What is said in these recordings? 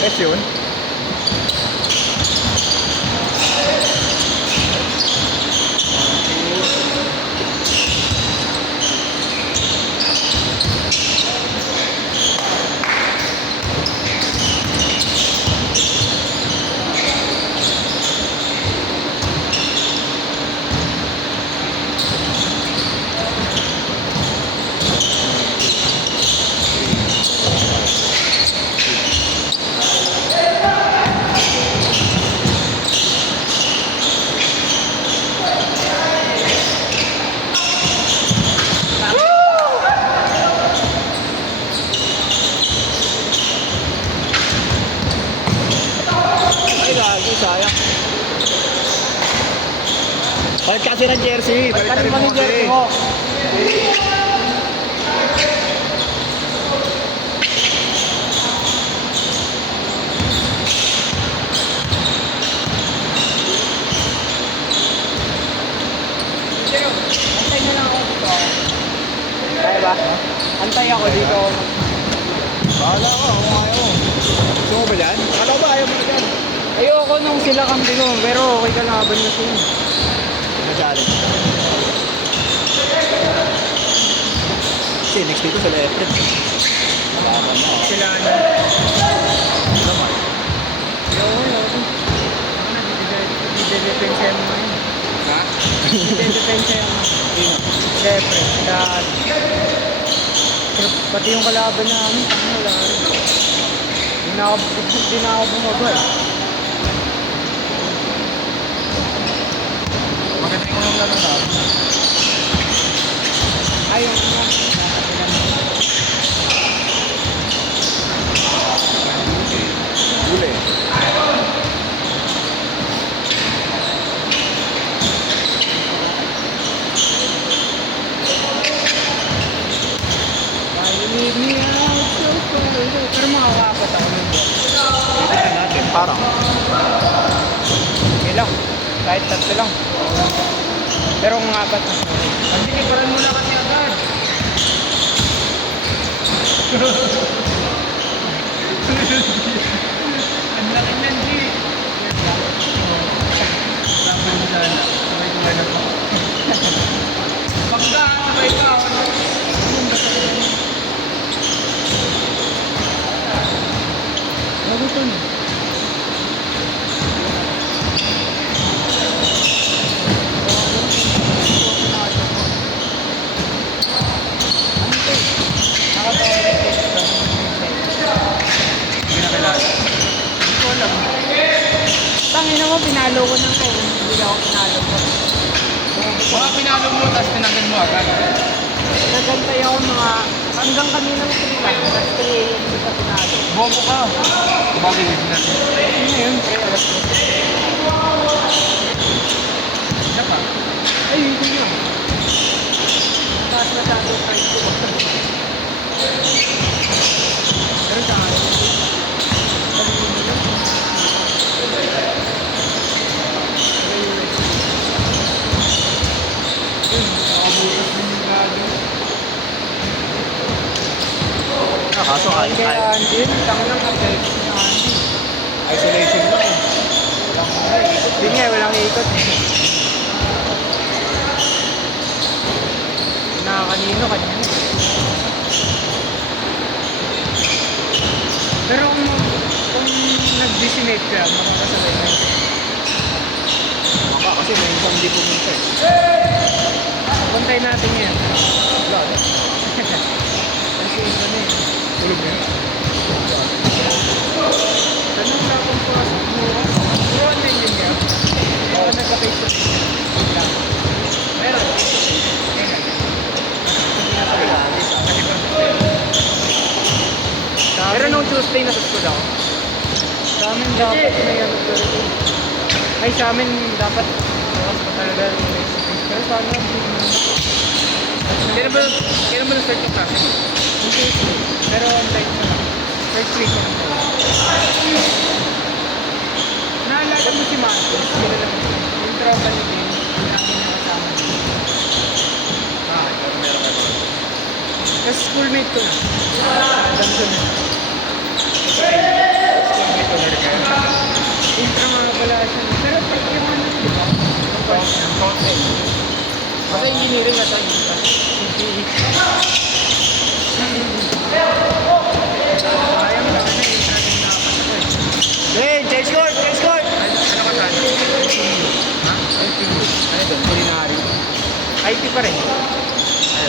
Yes yun. Ay, lagi, sayang. Balik kasi ng jersey. Balik ka rin mo kasi. Antay na lang ako dito. Kaya ba? Antay ako dito. Bahala ko, ako ayaw. Gusto mo ba yan? Alam ba, ayaw mo na yan. Ayoko nung sila kampi ko, pero okay ka laban na siya. Nagalit. Kasi next dito sa left. Laban mo. Sila ano? Naman. Ayoko. Hindi-depensa mo ngayon. Ha? Hindi-depensa mo. Siyempre, lahat. Pati yung kalaban namin, wala rin. Hindi na ako bumaba eh. Maganda yung unang laro na. Ayun nga. Huli. Leave me out so far away. Pero makakapat ako nun. Tignan natin, parang. Okay lang. Kahit tatlo lang. Pero kung apat na. Hindi, kiparan mo na kasi agad. Ang laki ng G. Laban mo sana. Sabay-sabay na pa. Pagka, sabay ka. Nagutom. Tangina mo, pinalo ko ng kayo. Hindi ako pinalo ko. Baka pinalo mo, tapos tinagal mo agad. Nagantay ako mga hanggang kanina ng 3 lang. Tapos 3 AM hindi pa pinalo. Bobo ka. Bagay din natin. Ano yun, pre? Alas ko. Isa pa. Ay, hindi na. Taas na tayo yung price ko. Pero sa akin, sabihin nila. Kaso ay Kaya Andy, tanga lang ang bike na Andy. isolation mo eh. Hindi nga, walang ikot. Nakakanino, kanina. Pero kung nag-decimate ka, makakasabay na yun. Maka kasi may isang hindi pumunta eh. Bantay natin yan. Wala na. Kasi iba na eh. Tulog na yun. Tanong na kung pumasok mo. Puro na yun nga. Oo, nagka-face to face. Meron. Pero nung Tuesday nasusunod ako. Sa amin dapat may ano talaga. Ay sa amin dapat bukas pa talaga yung face to face. Pero sana hindi mo. Kailan ba na-start yung klase? Yung Tuesday. Pero online ko na. First week ko na. Naalala mo si Marcos? Sila lang. Yung tropa ni Din. Namin na kasama. Meron ka doon. Kasi schoolmate ko na. Alam ko na. Basta engineering at science. CPE. Ayaw mo kasi Hey, change court, change court! Ano ka saan? Ha? Ano doon? Culinary. IT pa rin.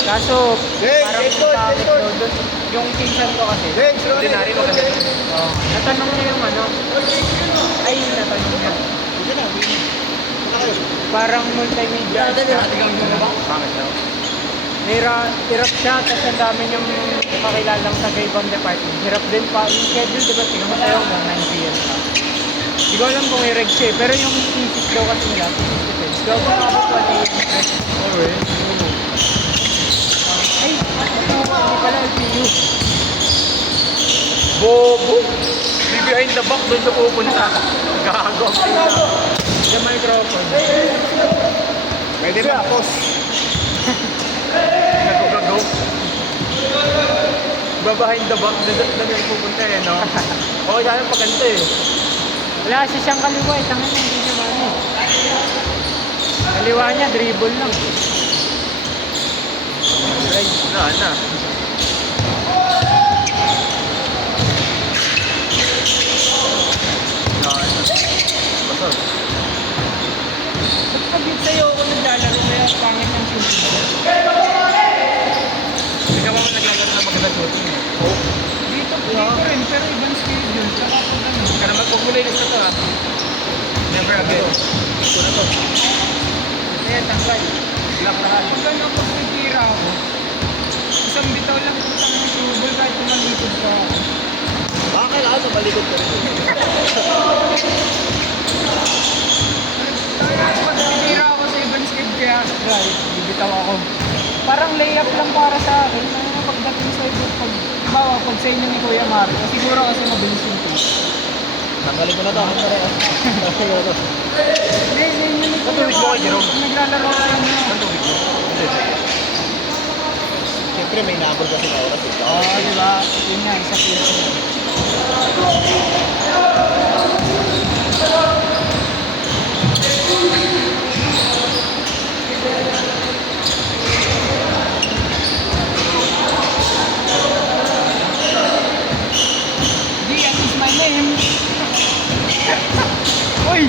Kaso, Hey, parang let's go, let's takot go. daw doon. Yung pinsan ko kasi. Hey, slow Culinary mo kasi. Natanong niya yung ano. Ay, natanong niya. Sige na, hindi. Wala kayo. Parang multimedia. Pangit daw. Hirap siya, tapos ang dami yung kakilalang taga-ibang department. Hirap din pa. Yung schedule, diba, tingnan mo tayo hanggang 9 p.m. pa. Hindi ko alam kung i-reg siya eh. Pero yung thesis daw kasi nila, thesis defense. Daw kung ako 1 a.m. Okay. Ay, hindi pala LPU. Bobo! Di behind the back doon sa pupunta. Gago. The microphone. Pwede ba tapos? Gago-gago. Ba behind the back doon yung pupunta eh, no? Okay, sana pag ganito eh. Wala kasi siyang kaliwa eh. Tangin na hindi niya mano. Kaliwa niya, dribble lang. Na, na. Basag. Ba't pag sa'yo ako naglalaro kaya pangit ng shooting? Hindi ka mga naglalaro na maganda shooting eh. Dito rin, pero ibang schedule. Saka pag ano. Ka naman kung muli list na to ah. Never again. Ito na to. Ayan, tanggal. Lock na ka. Pag ano, pag nagtira ako, isang bitaw lang putang ng tubol kahit tumalikod ka ako. Baka kailangan sa balikod ka rin. Pag nagtira ako sa ibang skid kaya right, bibitaw ako. Parang layup lang para sa akin. Ano pagdating sa ibang pag sa inyo ni Kuya Mario, siguro kasi mabilis yung pace. Tanggalin ko na to. Tanggalin ko na to. Hindi, yun yung Ang tubig mo kay Jerome? Pag naglalaro ka lang na. Ang tubig mo? Siyempre may nabol kasi na oras eh. Oo, di ba? Yun nga, isa po. Gian is my name. Uy!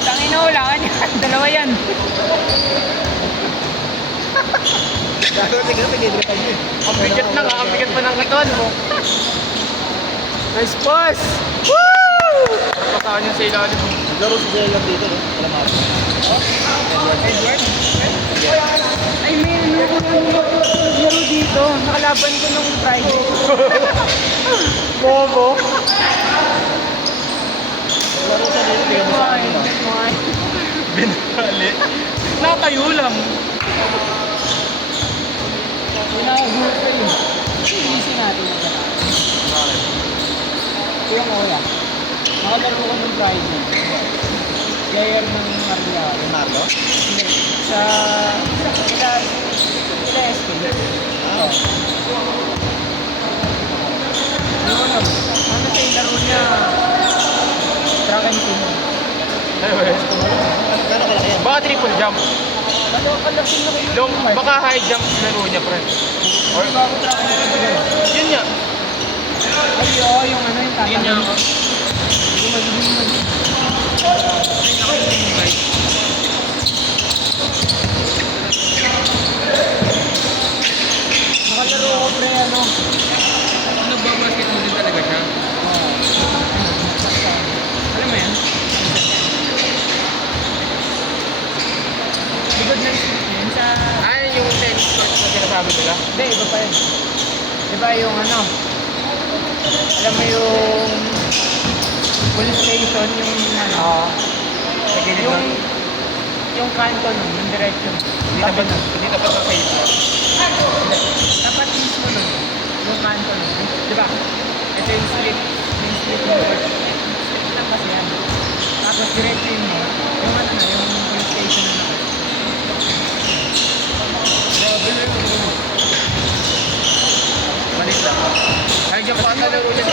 Tangin na wala ka niyan. Dalawa yan. Gagawin tingnan, pinidripan niyo eh. Ang bigat na nga, ang bigat pa ng katawan mo. Nice pass! Pasahan yung sa ilalim mo. Naglaro si Zella dito, no? Alam mo. Edward? Ay, may ano ko naglaro dito. Nakalaban ko nung Friday. Bobo. Naglaro siya dito, bigyan mo sa akin. no? Binali. Nakayo lang. Pinaka-group ko yun. Easy natin na gano'n. Bakit? Kuya mo kuya. Nakalaro ko nung Friday. Player ng Maria. Kay Marlo? Hindi. Sa SK. Ah, Yung ano siya yung laro niya? Track and field. Anyway. gano'n kalaki yan? Baka triple jump. Ano, kalaki na kayo. Long, baka high jump laro niya, pre. Or, Bago track and field. yun nga. Ay, oo, yung ano yung Yun nga. Yung magiging nakalaro ko pre ano. Nagbabasketball din talaga siya. Alam mo yan? Likod ng street yan sa... Ay, yung tennis court na sinasabi nila. Hindi, iba pa yun. Diba yung ano? Alam mo yung... Police station, yung ano... Sa gilid yung... ng... Yung kanto nun, yung direction. Hindi tapat sa safe. Dapat mismo nun. Yung kanto nun. Diba? Ito yung street. Yung street yung street lang kasi yan. Tapos diretso yun mo. Yung ano na, yung police station na naman. Grabe na yun. Malit lang. High jump pa ata laro niya.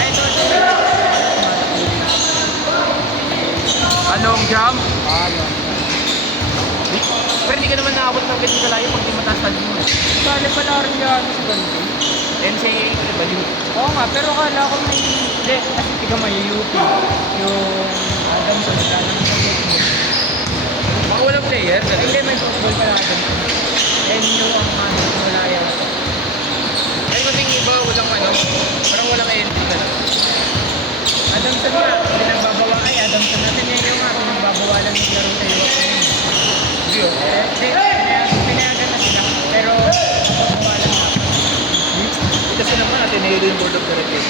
Ay, ito. jump. Yun. Pero hindi ka naman naabot ng ganito kalayo pag di mataas tali mo. Sali pala rin yan sa ganito. NCAA ka ba yun? Oo nga, pero kala ko may... Hindi, kasi tiga may UP. Yung Adamson, kala mo sa football. Mga walang player. Ay, hindi, may football pala Adamson. NU ang ano, wala yan. Ay, kasi yung iba walang ano, parang walang NC ka lang. Adamson nga, pinagbabawa ay Adamson natin yan nga, pinagbabawalan ng laro sa UP. Hindi oh. Pinayagan na sila, pero pinagbabawalan na. Kasi naman natin nahilo yung board of directors.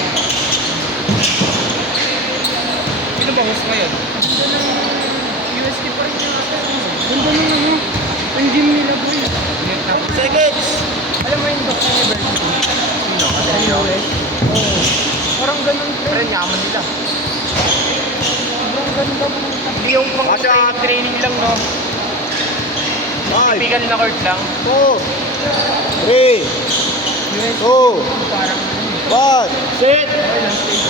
Sino ba host ngayon? Ganda ng UST pa rin yung ata. Ganda ng ano, ang gym nila boy. Seconds! Alam mo yung Doctor University? Sino? Sa US? Oo. Parang ganun Pero pre. yung yaman nila. Sobrang ganda mo. Hindi yung pang Kasha. training lang, no? 5, Typical na court lang. 4, 3, UST 2, parang ano. 1, sit! Ayun, stage.